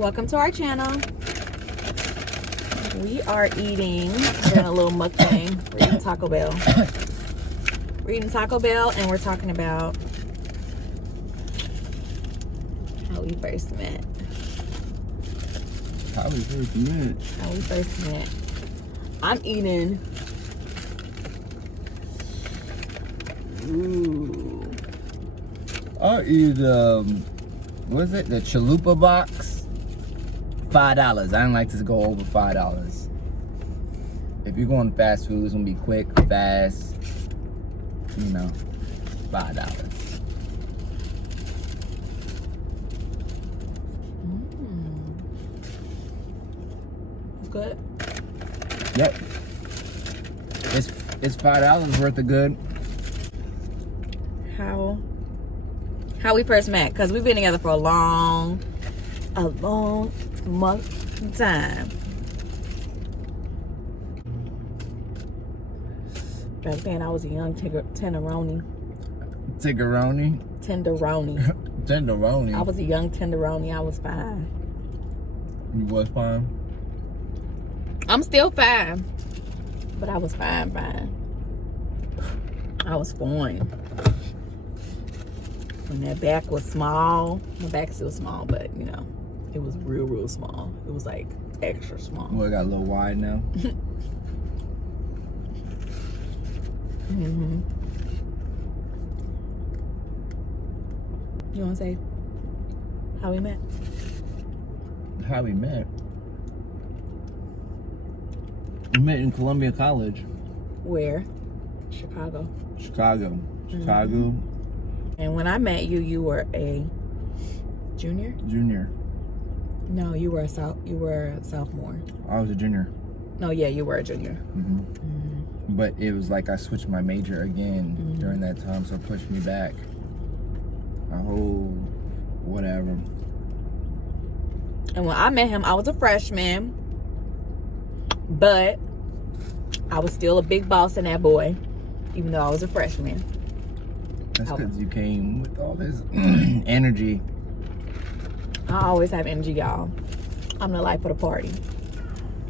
Welcome to our channel. We are eating, doing a little mukbang. We're eating Taco Bell. We're eating Taco Bell and we're talking about how we first met. How we first met? How we first met. I'm eating. Ooh. I'll eat, what is it? The chalupa box. $5. I don't like to go over $5. If you're going fast food, it's gonna be quick, fast. You know, $5. Good. Yep. It's $5 worth of good. How we first met, because we've been together for a long time. Back then I was a young tenderoni. Tiggeroni. Tenderoni. Tenderoni. I was a young tenderoni. I was fine. You was fine? I'm still fine. But I was fine. I was fine. When that back was small, my back's still small, but you know, it was real small. It was like extra small. Well, it got a little wide now. Mm-hmm. You want to say how we met? How we met? We met in Columbia College. Where? Chicago. Chicago. Mm-hmm. And when I met you, you were a junior? Junior. No, you were a sophomore. I was a junior. No, yeah, you were a junior. Mm-hmm. Mm-hmm. But it was like I switched my major again during that time, so it pushed me back a whole whatever. And when I met him, I was a freshman, but I was still a big boss in that boy, even though I was a freshman. That's because you came with all this energy. I always have energy, y'all. I'm the life of the party.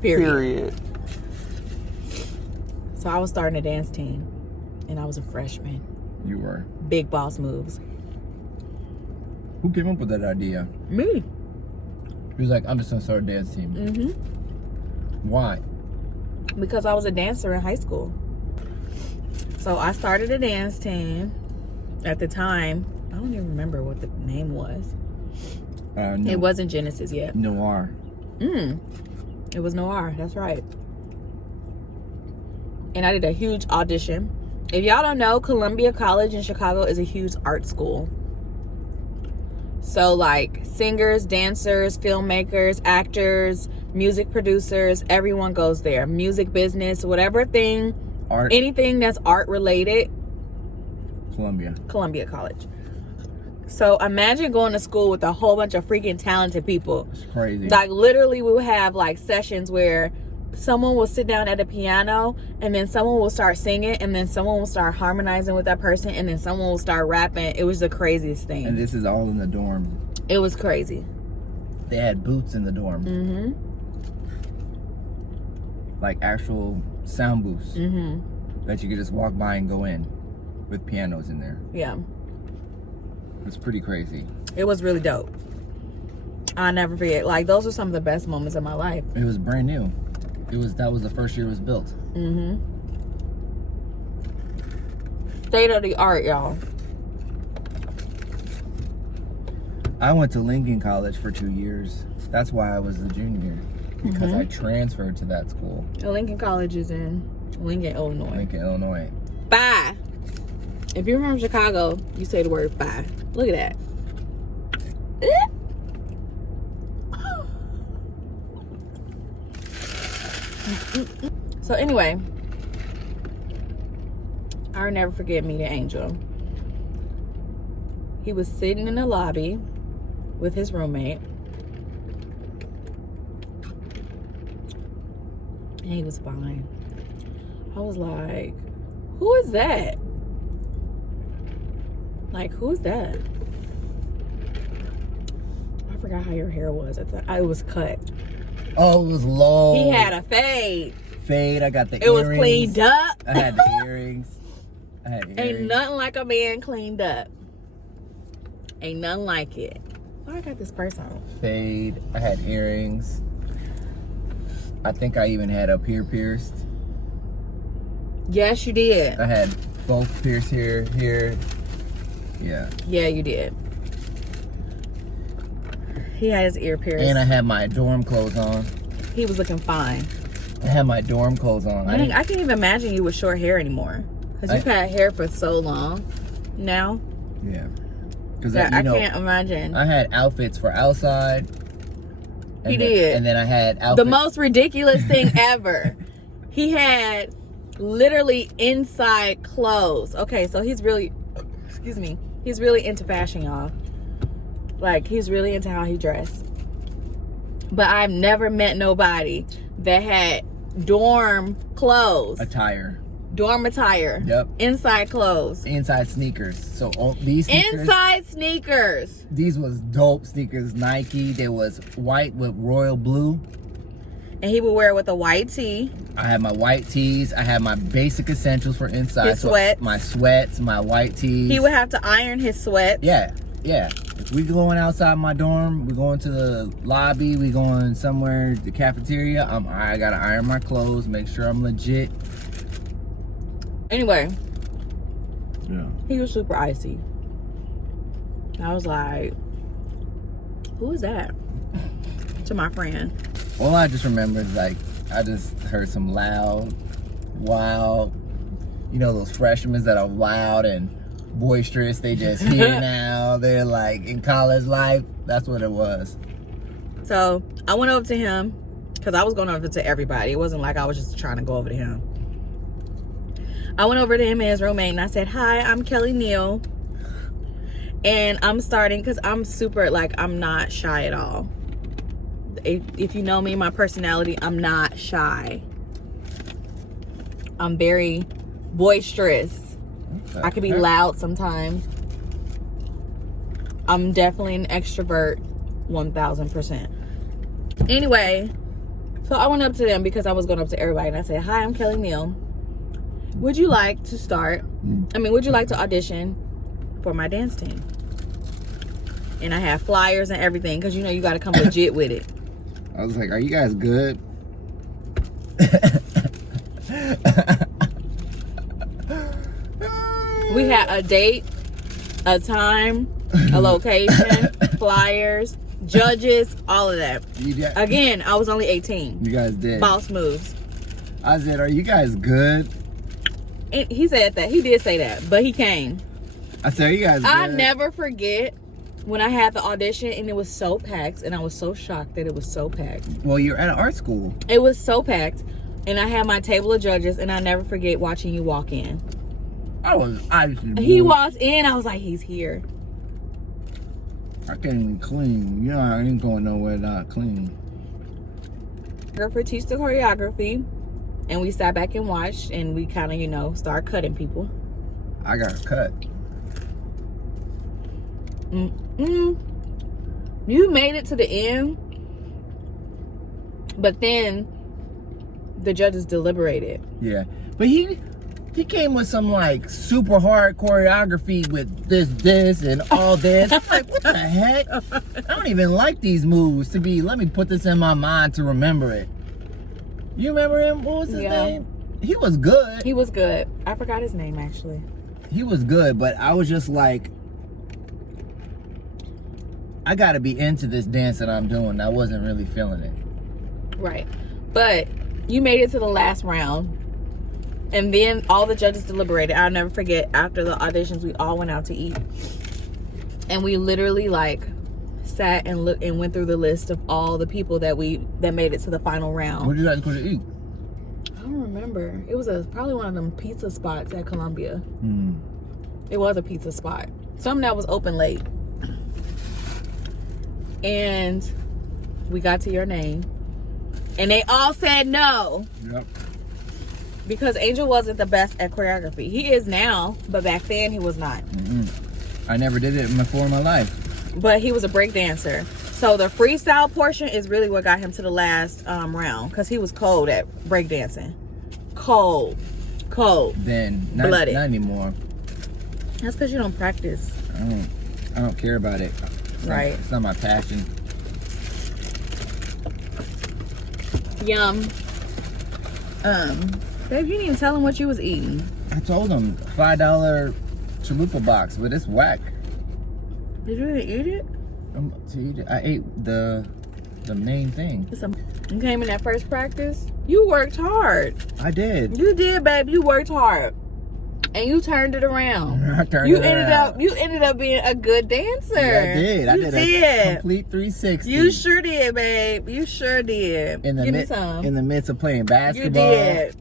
Period. So I was starting a dance team, and I was a freshman. You were. Big boss moves. Who came up with that idea? Me. He was like, I'm just gonna start a dance team. Mm-hmm. Why? Because I was a dancer in high school. So I started a dance team. At the time, I don't even remember what the name was. It wasn't Genesis yet. Noir. It was Noir. That's right. And I did a huge audition. If y'all don't know, Columbia College in Chicago is a huge art school. So like singers, dancers, filmmakers, actors, music producers, everyone goes there. Music business, whatever thing, art, anything that's art related. Columbia College. So imagine going to school with a whole bunch of freaking talented people. It's crazy. Like literally we would have like sessions where someone will sit down at a piano and then someone will start singing and then someone will start harmonizing with that person and then someone will start rapping. It was the craziest thing. And this is all in the dorm. It was crazy. They had booths in the dorm. Mm-hmm. Like actual sound booths. Mm-hmm. That you could just walk by and go in. With pianos in there. Yeah. It's pretty crazy. It was really dope. I'll never forget. Like, those are some of the best moments of my life. It was brand new. That was the first year it was built. Mm-hmm. State of the art, y'all. I went to Lincoln College for 2 years. That's why I was a junior. Because I transferred to that school. Lincoln College is in Lincoln, Illinois. Lincoln, Illinois. Bye. If you're from Chicago, you say the word bye. Look at that. So anyway, I'll never forget meeting Angel. He was sitting in the lobby with his roommate. And he was fine. I was like, who is that? Like, who's that? I forgot how your hair was. I thought it was cut. Oh, it was long. He had a fade. I got the earrings. It was cleaned up. I had the earrings. Ain't nothing like a man cleaned up. Ain't nothing like it. Why I got this purse on? Fade. I had earrings. I think I even had up here pierced. Yes, you did. I had both pierced here. Yeah. Yeah, you did. He had his ear pierced. And I had my dorm clothes on. He was looking fine. I had my dorm clothes on. I can't even imagine you with short hair anymore. Because you've had hair for so long now. Yeah. Because I can't imagine. I had outfits for outside. He did. And then I had outfits. The most ridiculous thing ever. He had literally inside clothes. Okay, so he's really, excuse me, he's really into fashion, y'all. Like, he's really into how he dressed. But I've never met nobody that had dorm clothes. Dorm attire. Yep. Inside clothes. Inside sneakers. So these sneakers. Inside sneakers. These was dope sneakers. Nike. They was white with royal blue. And he would wear it with a white tee. I had my white tees. I had my basic essentials for inside. His sweats. My sweats, my white tees. He would have to iron his sweats. Yeah. If we going outside my dorm, we going to the lobby, we going somewhere, the cafeteria, I gotta iron my clothes, make sure I'm legit. Anyway. Yeah. He was super icy. I was like, who is that? To my friend. All I just remember is I just heard some loud, wild, those freshmen that are loud and boisterous. They just here now. They're like in college life. That's what it was. So I went over to him because I was going over to everybody. It wasn't like I was just trying to go over to him. I went over to him and his roommate and I said, hi, I'm Kelly Neal. And I'm starting because I'm super, I'm not shy at all. If you know me, my personality, I'm not shy. I'm very boisterous. I could be loud sometimes. I'm definitely an extrovert, 1000%. Anyway, so I went up to them because I was going up to everybody and I said, hi, I'm Kelly Neal. Would you like to audition for my dance team? And I have flyers and everything because you got to come legit with it. I was like, are you guys good? We had a date, a time, a location, flyers, judges, all of that. Again, I was only 18. You guys did. Boss moves. I said, are you guys good? And he said that. He did say that, but he came. I said, are you guys good? I never forget when I had the audition and it was so packed and I was so shocked that it was so packed. Well, you're at an art school. It was so packed and I had my table of judges and I never forget watching you walk in. He walked in, I was like, he's here. I can't even clean. I ain't going nowhere not clean. Girlfriend teach the choreography and we sat back and watched and we kind of, start cutting people. I got a cut. You made it to the end, but then the judges deliberated. Yeah, but he came with some super hard choreography with this and all this. I'm like, what the heck? I don't even like these moves to be, let me put this in my mind to remember it. You remember him? What was his name? He was good. He was good. I forgot his name actually. He was good, but I was just like, I gotta be into this dance that I'm doing. I wasn't really feeling it. Right. But you made it to the last round. And then all the judges deliberated. I'll never forget, after the auditions, we all went out to eat. And we literally sat and looked and went through the list of all the people that made it to the final round. Where did you guys go to eat? I don't remember. It was probably one of them pizza spots at Columbia. Mm. It was a pizza spot. Something that was open late. And we got to your name. And they all said no. Yep. Because Angel wasn't the best at choreography. He is now, but back then he was not. Mm-hmm. I never did it before in my life. But he was a break dancer. So the freestyle portion is really what got him to the last round, because he was cold at breakdancing. Cold. Then blooded. Not anymore. That's because you don't practice. I don't care about it. Right. It's not my passion. Yum. Babe, you didn't even tell him what you was eating. I told him $5 chalupa box, but it's whack. Did you even eat it? I ate the main thing. You came in that first practice. You worked hard. I did. You did, babe. You worked hard, and you turned it around. I turned it around. You ended up being a good dancer. Yeah, I did. I did a complete 360. You sure did, babe. You sure did. Give me some. In the midst of playing basketball, you did.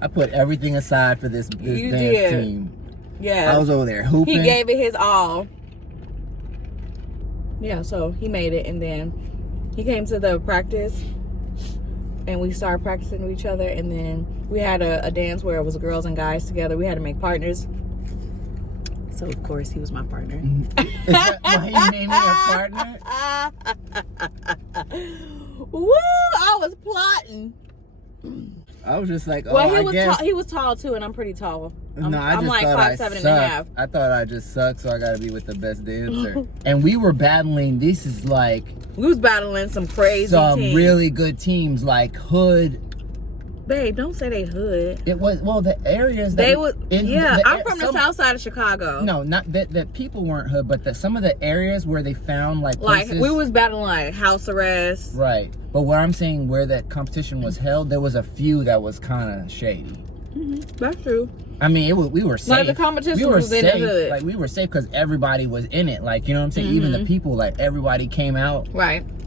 I put everything aside for this dance team. Yeah, I was over there hooping. He gave it his all. Yeah, so he made it, and then he came to the practice, and we started practicing with each other, and then we had a dance where it was girls and guys together. We had to make partners. So of course he was my partner. Is that why you made me a partner? Woo! I was plotting. I was just like, oh, well, I guess. he was tall too, and I'm pretty tall. I'm like 5'7.5". I thought I just sucked, so I gotta be with the best dancer. And we were battling. This is like we was battling some crazy teams. Really good teams, like Hood. Babe, don't say they hood. It was the areas that they would. I'm from the south side of Chicago. No, not that people weren't hood, but that some of the areas where they found like places, we was battling like house arrest. Right, but where I'm saying where that competition was held, there was a few that was kind of shady. That's true. I mean, we were safe. Like the competition was in the hood. Like we were safe because everybody was in it. Like, you know what I'm saying? Even the people, like everybody came out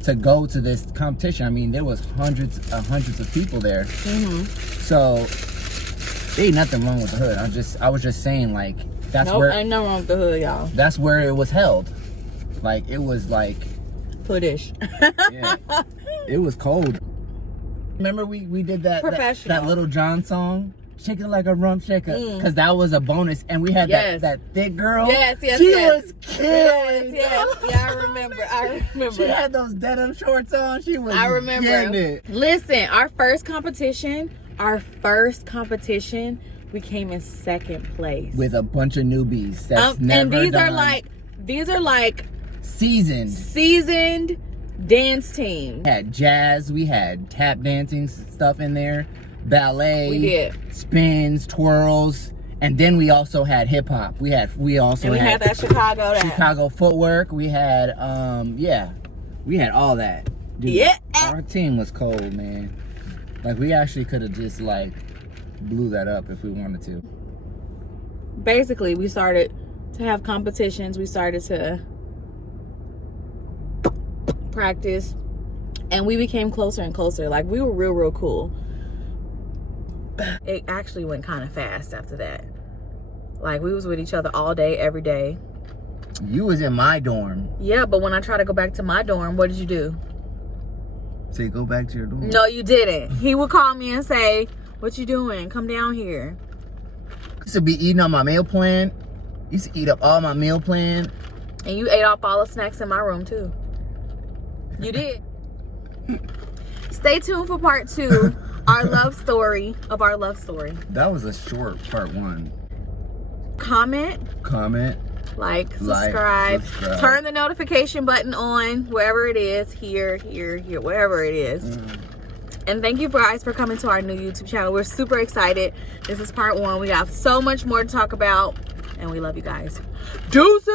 to go to this competition. I mean, there was hundreds of people there. So there ain't nothing wrong with the hood. I was just saying, like, that's where ain't nothing wrong with the hood, y'all. That's where it was held. Like, it was like hoodish. Yeah, it was cold. Remember we did that Little John song? Shake it like a rump shaker, because that was a bonus, and we had that thick girl. Yes, she was killing. Yes, yeah, I remember. She had those denim shorts on. She was. I remember. It. Listen, our first competition, we came in second place with a bunch of newbies. That's never and these done. are like seasoned dance team. We had jazz. We had tap dancing stuff in there. Ballet, we did spins, twirls, and then we also had hip hop. We had that Chicago footwork. We had we had all that. Dude, yeah, our team was cold, man. Like, we actually could have just like blew that up if we wanted to. Basically, we started to have competitions. We started to practice, and we became closer and closer. Like, we were real cool. It actually went kind of fast after that. Like, we was with each other all day, every day. You was in my dorm. Yeah, but when I tried to go back to my dorm, what did you do? Say, go back to your dorm. No, you didn't. He would call me and say, what you doing? Come down here. Used to be eating on my meal plan. Used to eat up all my meal plan. And you ate off all the snacks in my room, too. You did. Stay tuned for part 2. Our love story. That was a short part 1. Comment, like, subscribe, turn the notification button on wherever it is, here, wherever it is. And thank you guys for coming to our new YouTube channel. We're super excited. This is part 1. We got so much more to talk about, and we love you guys. Deuces!